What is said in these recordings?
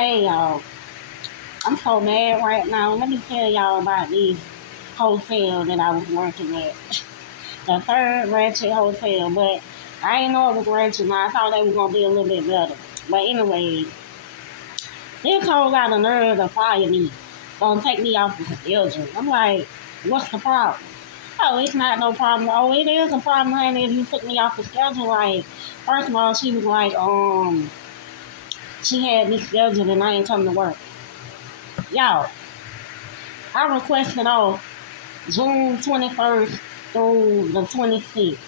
Hey y'all, I'm so mad right now. Let me tell y'all about this hotel that I was working at. The third Ratchet Hotel, but I didn't know it was Ratchet now. I thought they were gonna be a little bit better. But anyway, this hoe got a nerve to fire me. Gonna take me off the schedule. I'm like, what's the problem? Oh, it's not no problem. Oh, it is a problem, honey, if you took me off the schedule. Like, first of all, she was like, she had me scheduled and I ain't coming to work. Y'all, I requested off June 21st through the 26th.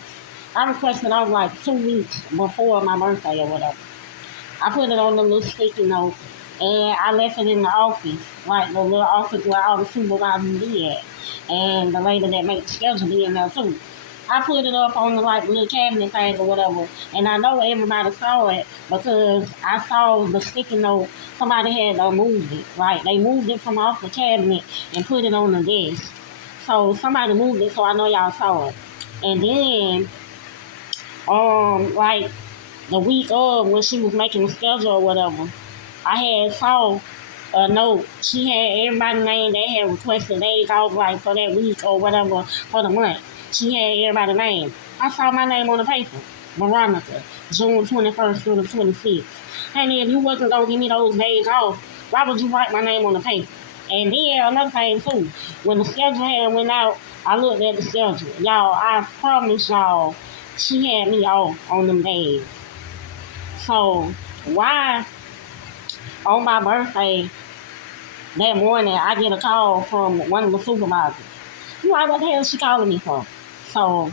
I requested off like 2 weeks before my birthday or whatever. I put it on the little sticky note and I left it in the office, like the little office where all the supervisors be at. And the lady that makes the schedule be in there too. I put it up on the like little cabinet thing or whatever, and I know everybody saw it because I saw the sticky note. Somebody had moved it, like they moved it from off the cabinet and put it on the desk. So somebody moved it, so I know y'all saw it. And then, like the week of when she was making the schedule or whatever, I had saw a note. She had everybody's name they had requested days off like for that week or whatever for the month. She had everybody's name. I saw my name on the paper. Veronica, June 21st through the 26th. Honey, if you wasn't gonna give me those days off, why would you write my name on the paper? And then another thing too, when the schedule had went out, I looked at the schedule. Y'all, I promise y'all, she had me off on them days. So why on my birthday that morning I get a call from one of the supervisors? You like, what the hell is she calling me for? So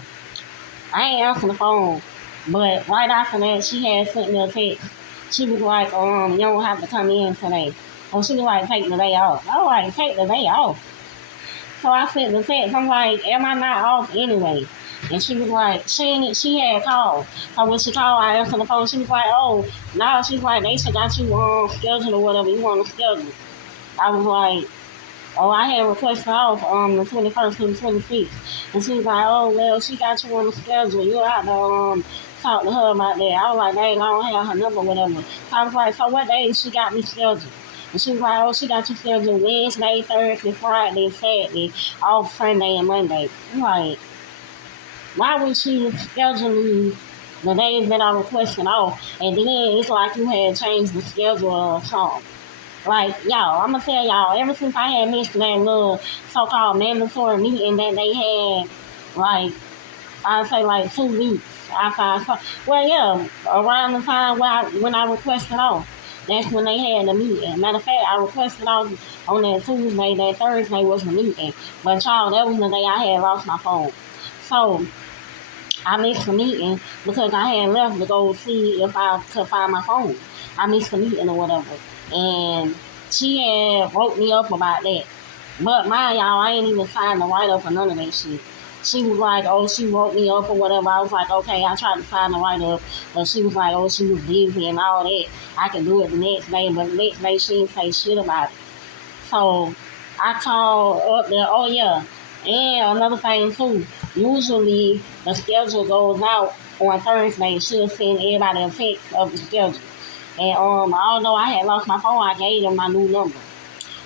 I ain't answering the phone. But right after that, she had sent me a text. She was like, you don't have to come in today. And she was like, take the day off. I was like, take the day off. So I sent the text. I'm like, am I not off anyway? And she was like, she had called. So when she called, I answered the phone. She was like, oh, no. She's like, they should got you on schedule or whatever you want to schedule. I was like, oh, I had requested off the 21st to the 26th. And she was like, oh, well, she got you on the schedule. You have to talk to her about that. I was like, dang, I don't have her number, whatever. So I was like, so what days she got me scheduled? And she was like, oh, she got you scheduled Wednesday, Thursday, Friday, Saturday, off Sunday and Monday. I'm like, why would she schedule me the days that I requested off? And then it's like you had changed the schedule or something. Like, y'all, I'm gonna tell y'all, ever since I had missed that little so-called mandatory meeting that they had, like, I'd say like 2 weeks after I saw, well, yeah, around the time when I requested off, that's when they had the meeting. Matter of fact, I requested off on that Tuesday, that Thursday was the meeting. But y'all, that was the day I had lost my phone. So, I missed the meeting because I had left to go see if I could find my phone. I missed the meeting or whatever. And she had wrote me up about that. But my y'all, I ain't even signed the write up or none of that shit. She was like, oh, she wrote me up or whatever. I was like, okay, I tried to sign the write up. But she was like, oh, she was busy and all that. I could do it the next day. But the next day, she didn't say shit about it. So I called up there, oh, yeah. And another thing, too, usually the schedule goes out on Thursday. She'll send everybody a text of the schedule. And although I had lost my phone, I gave them my new number.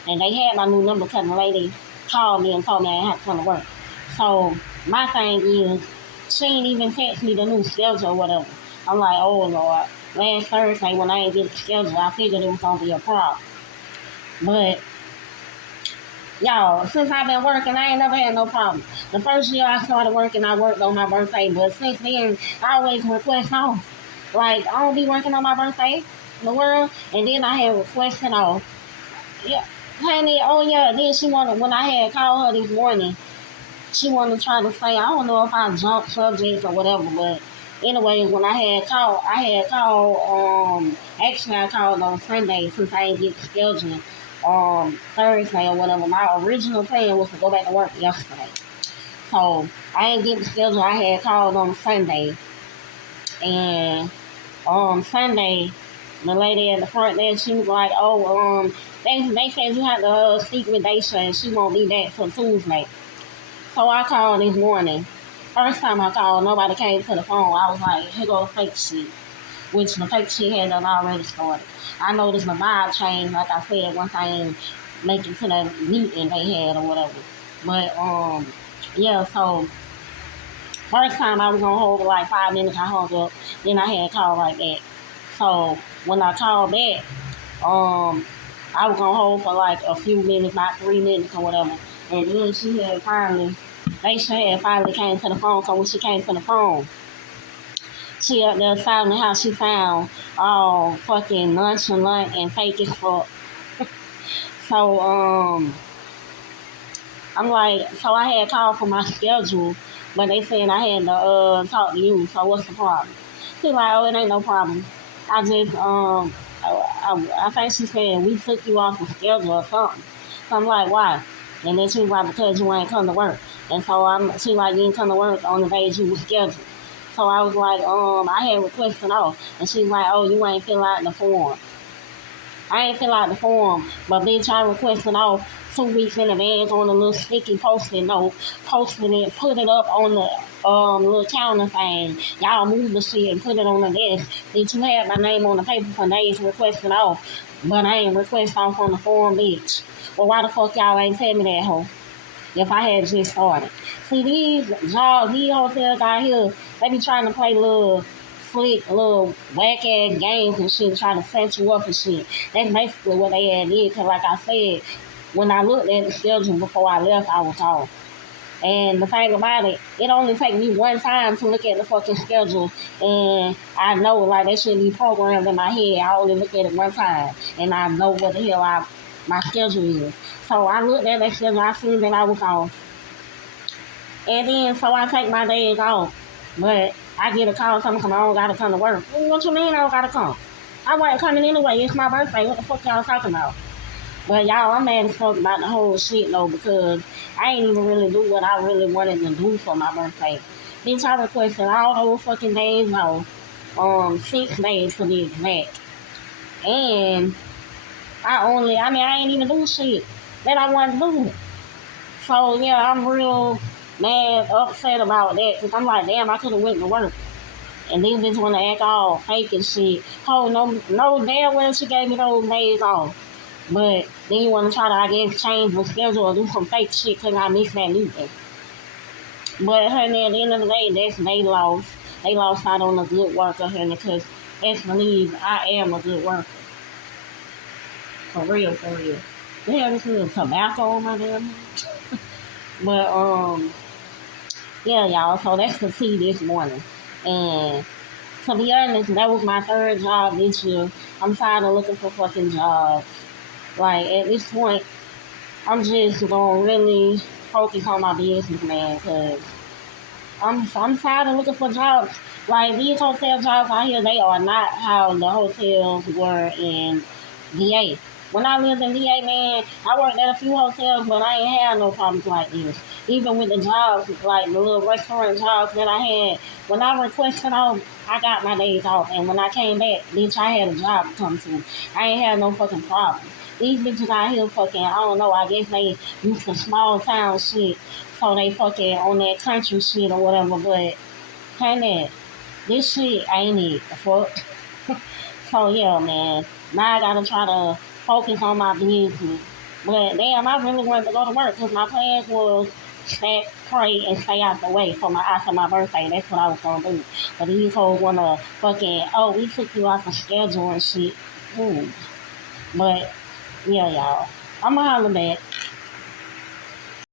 And they had my new number because the lady called me and told me I didn't have to come to work. So my thing is, she ain't even text me the new schedule or whatever. I'm like, oh Lord. Last Thursday when I didn't get the schedule, I figured it was gonna be a problem. But y'all, since I've been working, I ain't never had no problem. The first year I started working, I worked on my birthday, but since then, I always request off. Like, I don't be working on my birthday in the world, and then I had requested off. Yeah, honey, oh yeah, then she wanted, when I had called her this morning, she wanted to try to say, I don't know if I jumped subjects or whatever, but anyway, when I had called, actually I called on Sunday since I didn't get the schedule Thursday or whatever. My original plan was to go back to work yesterday. So I didn't get the schedule. I had called on Sunday. And Sunday, the lady at the front there, she was like, oh, they said you have to speak with Daisha and she won't be back till Tuesday. So I called this morning. First time I called, nobody came to the phone. I was like, here go fake shit. which the fake shit had done already started. I noticed my vibe changed, like I said, once I ain't make it to that meeting they had or whatever. But yeah, so first time I was gonna hold for like 5 minutes, I hung up. Then I had called right back. So when I called back, um, I was gonna hold for like a few minutes, not 3 minutes or whatever. And then she had finally came to the phone. So when she came to the phone, she up there telling how she found all fucking nonchalant and fake as fuck. So I'm like, so I had called for my schedule, but they said I had to talk to you. So what's the problem? She's like, oh, it ain't no problem. I just I think she said we took you off the schedule or something. So I'm like, why? And then she was like, because you ain't come to work. And so she like, you didn't come to work on the days you were scheduled. So I was like, I had requested off. And she's like, oh, you ain't fill out the form. I ain't fill out the form, but bitch, I requested off 2 weeks in advance on a little sticky post-it note, posted it, put it up on the little counter thing. Y'all move the shit and put it on the desk. Bitch, you had my name on the paper for days requested off, but I ain't request off on the form, bitch. Well, why the fuck y'all ain't tell me that, hoe? If I had just started. See, these hotels out here, they be trying to play little slick, little whack ass games and shit, trying to set you up and shit. That's basically what they had did. Cause like I said, when I looked at the schedule before I left, I was off. And the thing about it, it only takes me one time to look at the fucking schedule, and I know like that should be programmed in my head. I only look at it one time, and I know what the hell my schedule is. So I looked at that schedule, I seen that I was off, and then so I take my days off, but I get a call telling me I don't gotta come to work. Well, what you mean I don't gotta come? I wasn't coming anyway. It's my birthday. What the fuck y'all talking about? But y'all, I'm mad as fuck about the whole shit though because I ain't even really do what I really wanted to do for my birthday. Bitch, I requested all those fucking days off, 6 days to be exact. And I ain't even do shit that I wanted to do. So yeah, I'm real mad, upset about that because I'm like, damn, I could have went to work. And these bitches want to act all fake and shit. Oh, no damn well she gave me those days off. But then you want to try to, I guess, change the schedule or do some fake shit because I missed that meeting. But honey, at the end of the day, that's they lost. They lost out on a good worker, honey, because best believe I am a good worker. For real, for real. Yeah, this is tobacco on my damn. But yeah, y'all. So that's the tea this morning. And to be honest, that was my third job this year. I'm tired of looking for fucking jobs. Like at this point, I'm just gonna really focus on my business, man, because I'm tired of looking for jobs. Like these hotel jobs out here, they are not how the hotels were in VA. When I lived in VA, man, I worked at a few hotels, but I ain't had no problems like this. Even with the jobs, like the little restaurant jobs that I had, when I requested off, I got my days off. And when I came back, bitch, I had a job to come to. I ain't had no fucking problem. These bitches out here fucking, I don't know, I guess they used to small town shit. So they fucking on that country shit or whatever, but honey, this shit ain't it. Fuck. So yeah, man. Now I gotta try to focus on my business. But damn, I really wanted to go to work because my plans was stack, pray, and stay out the way for after my birthday. That's what I was gonna do. But these hoes wanna fucking, oh, we took you off the schedule and shit. Ooh. But yeah, y'all. I'ma holler back.